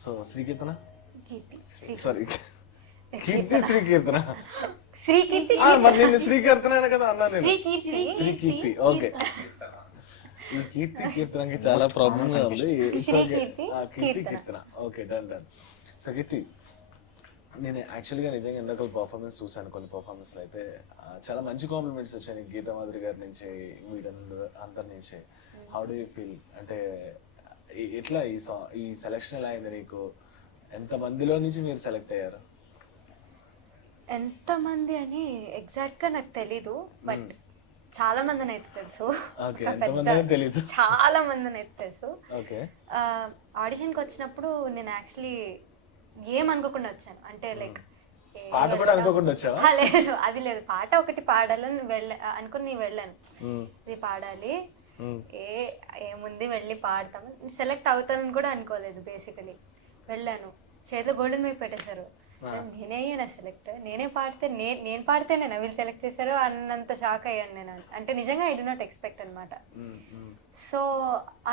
So శ్రీకీర్తన, కీర్తి sorry కీర్తి శ్రీకీర్తన. శ్రీ కీర్తి మరి నేను శ్రీకీర్తన కదా అన్నా నేను. శ్రీ కీర్తి శ్రీకీర్తి, ఓకే. ఈ కీర్తి కీర్తనకి చాలా ప్రాబ్లమ్ గా ఉంది. శ్రీకీర్తి, కీర్తి కీర్తన, ఓకే, డన్ డన్. సో కీర్తి, నేను యాక్చువల్గా నిజంగా ఇందాక పర్ఫార్మెన్స్ చూసాను. కొన్ని పర్ఫార్మెన్స్లో అయితే చాలా మంచి కాంప్లిమెంట్స్ వచ్చాయి గీతా మాధురి గారి నుంచి, వీటందరి నుంచి. How do you feel? అంటే ఎట్లా ఈ సెలెక్షన్ ఎలా అయింది నీకు? ఎంత మందిలో నుంచి మీరు సెలెక్ట్ అయ్యారు? ఎంత మంది అని ఎగ్జాక్ట్ గా నాకు తెలీదు, బట్ చాలా మందిని అయితే తెలుసు. చాలా మందిని అయితే తెలుసు. ఆడిషన్ కి వచ్చినప్పుడు నేను యాక్చువల్లీ ఏమనుకోకుండా వచ్చాను. అంటే లైక్ పాట కూడా అనుకోకుండా వచ్చావా? లేదు, అది లేదు. పాట ఒకటి పాడాలని అనుకుని వెళ్ళాను. ఇది పాడాలి, ఏముంది వెళ్ళి పాడతాము. సెలెక్ట్ అవుతానని కూడా అనుకోలేదు. బేసికలీ వెళ్ళాను, చేతిలో గోల్డెన్ వైపు పెట్టేశారు. నేనే అయ్యాను సెలెక్ట్. నేను పాడితేనే వీళ్ళు సెలెక్ట్ చేశారు అన్నంత షాక్ అయ్యాను నేను. అంటే నిజంగా ఐ డు నాట్ ఎక్స్పెక్ట్ అనమాట. సో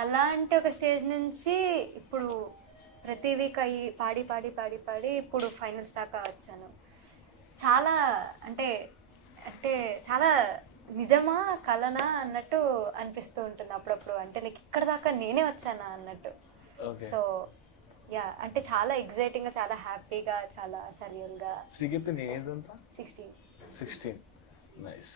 అలాంటి ఒక స్టేజ్ నుంచి ఇప్పుడు ప్రతి వీక్ అయ్యి పాడి పాడి పాడి పాడి ఇప్పుడు ఫైనల్స్ దాకా వచ్చాను. చాలా అంటే అంటే చాలా నిజమా కలనా అన్నట్టు అనిపిస్తూ ఉంటుంది అప్పుడప్పుడు. అంటే లైక్ ఇక్కడ దాకా నేనే వచ్చానా అన్నట్టు. సో యా, అంటే చాలా ఎక్సైటింగ్ గా, చాలా హ్యాపీగా, చాలా సరియల్ గా. శ్రీకీర్తి నీ ఏజ్ ఎంత? 16. 16, నైస్.